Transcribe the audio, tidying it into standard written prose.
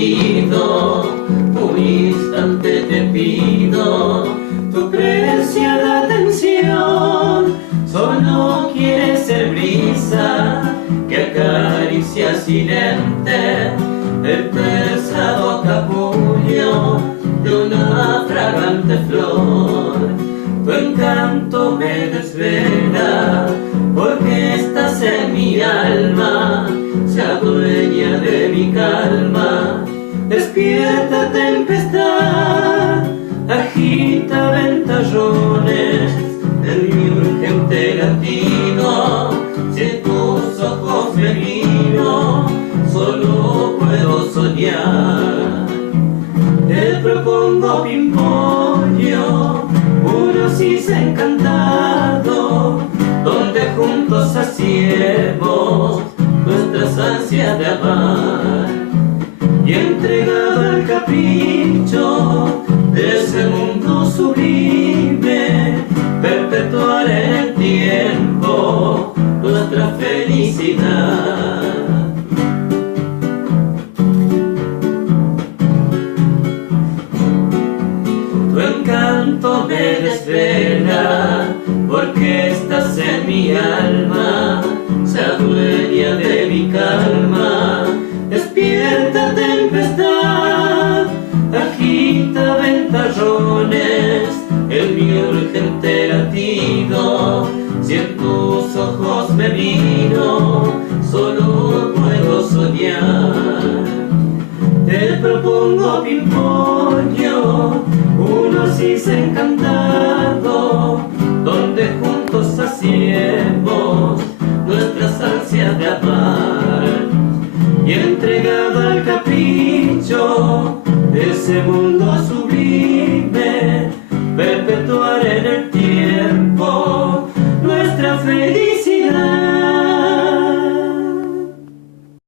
latido, un instante te pido tu preciada atención. Solo quieres ser brisa que acaricia silente el pesado capullo de una fragante flor. Tu encanto me desvela porque estás en mi alma, se adueña de mi calma. Despierta tempestad, agita ventallones de mi urgente latido. Si en tus ojos me miro, solo puedo soñar. Te propongo pimpollo, unos encantado, donde juntos saciemos nuestras ansias de amar. Y entregado al capricho de ese mundo sublime, perpetuar en el tiempo nuestra felicidad. Tu encanto me desvela porque estás en mi alma, se adueña de mi calma. Despierta tempestad, agita ventallones en mi urgente latido. Si en tus ojos me miro, solo puedo soñar. Te propongo pimpollo, un oasis encantado, donde juntos saciemos nuestras ansias de amar. Y entregado al capricho de ese mundo